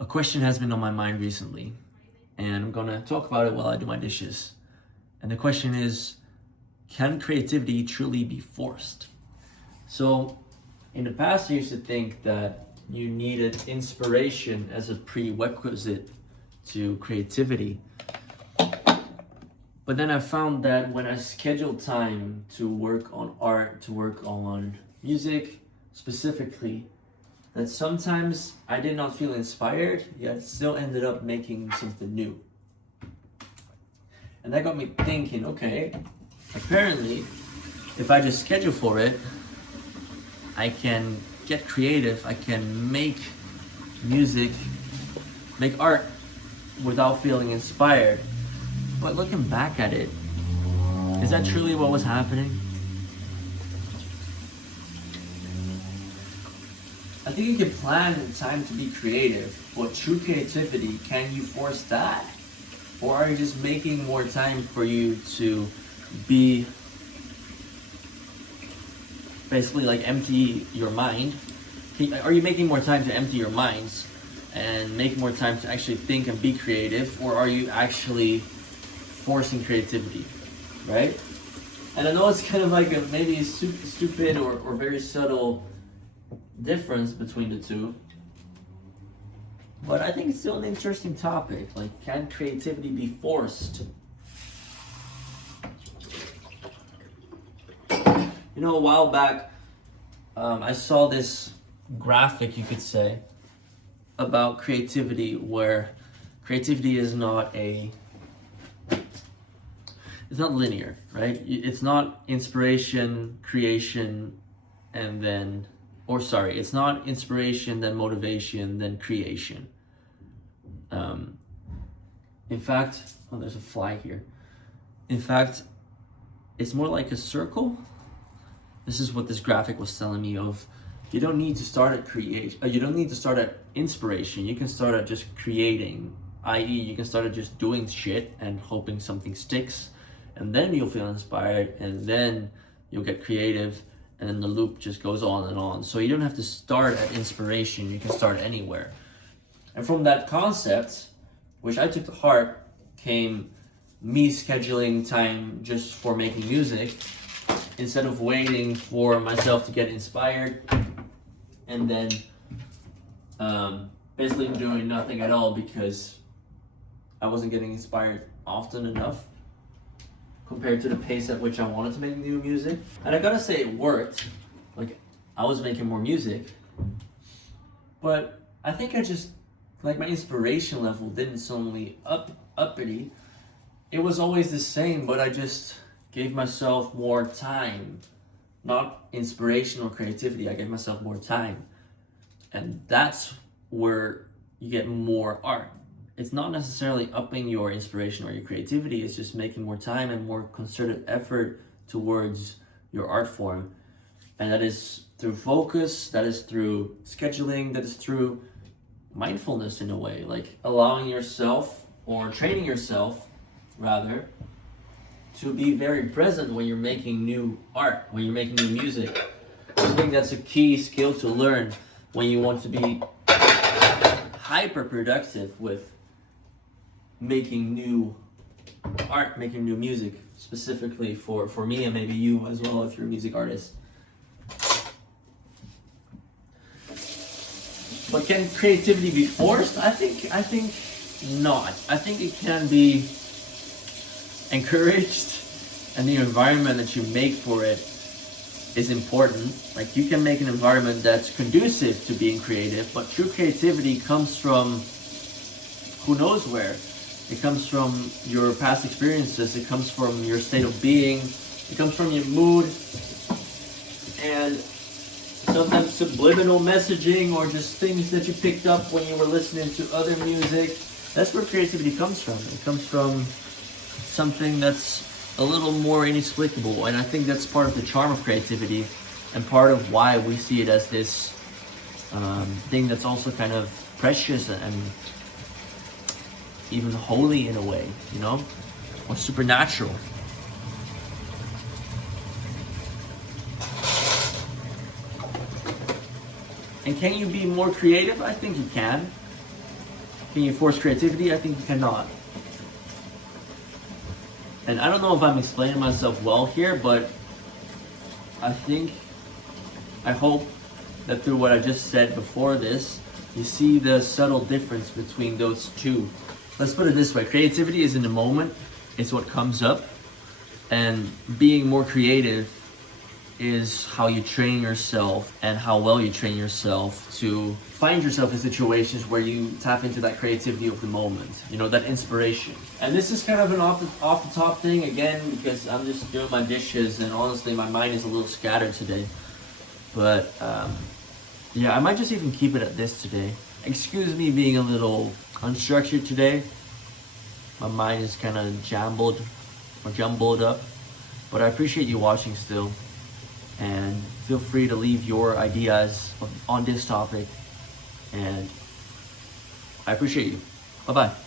A question has been on my mind recently, and I'm gonna talk about it while I do my dishes. And the question is, can creativity truly be forced? So, in the past, I used to think that you needed inspiration as a prerequisite to creativity. But then I found that when I scheduled time to work on art, to work on music specifically, that sometimes I did not feel inspired, yet still ended up making something new. And that got me thinking, okay, apparently, if I just schedule for it, I can get creative, I can make music, make art without feeling inspired. But looking back at it, is that truly what was happening? I think you can plan time to be creative, but true creativity, can you force that? Or are you just making more time for you to be basically like empty your mind? Are you making more time to empty your minds and make more time to actually think and be creative? Or are you actually forcing creativity, right? And I know it's kind of like a maybe stupid or very subtle difference between the two, but I think it's still an interesting topic. Like, can creativity be forced? You know, a while back, I saw this graphic, you could say, about creativity, where creativity is not it's not linear, right? It's not inspiration, creation, and then, or sorry, it's not inspiration, then motivation, then creation. In fact, oh, there's a fly here. In fact, it's more like a circle. This is what this graphic was telling me of. You don't need to start at creation. You don't need to start at inspiration. You can start at just creating, i.e., you can start at just doing shit and hoping something sticks, and then you'll feel inspired, and then you'll get creative, and then the loop just goes on and on. So you don't have to start at inspiration. You can start anywhere. And from that concept, which I took to heart, came me scheduling time just for making music instead of waiting for myself to get inspired and then basically doing nothing at all because I wasn't getting inspired often enough compared to the pace at which I wanted to make new music. And I gotta say it worked. Like, I was making more music, but I think I just, like, my inspiration level didn't suddenly uppity. It was always the same, but I just gave myself more time. Not inspiration or creativity, I gave myself more time. And that's where you get more art. It's not necessarily upping your inspiration or your creativity, it's just making more time and more concerted effort towards your art form. And that is through focus, that is through scheduling, that is through mindfulness in a way, like allowing yourself or training yourself rather to be very present when you're making new art, when you're making new music. I think that's a key skill to learn when you want to be hyper productive with making new art, making new music, specifically for me and maybe you as well if you're a music artist. But can creativity be forced? I think not. I think it can be encouraged, and the environment that you make for it is important. Like, you can make an environment that's conducive to being creative, but true creativity comes from who knows where. It comes from your past experiences, it comes from your state of being, it comes from your mood, and sometimes subliminal messaging or just things that you picked up when you were listening to other music. That's where creativity comes from. It comes from something that's a little more inexplicable, and I think that's part of the charm of creativity and part of why we see it as this thing that's also kind of precious and even holy in a way, you know, or supernatural. And can you be more creative? I think you can. Can you force creativity? I think you cannot. And I don't know if I'm explaining myself well here, but I hope that through what I just said before this, you see the subtle difference between those two. Let's put it this way, creativity is in the moment, it's what comes up, and being more creative is how you train yourself and how well you train yourself to find yourself in situations where you tap into that creativity of the moment, you know, that inspiration. And this is kind of an off the top thing again, because I'm just doing my dishes and honestly my mind is a little scattered today. But yeah, I might just even keep it at this today. Excuse me being a little unstructured today. My mind is kind of jumbled up, but I appreciate you watching still. And feel free to leave your ideas on this topic, and I appreciate you. Bye bye.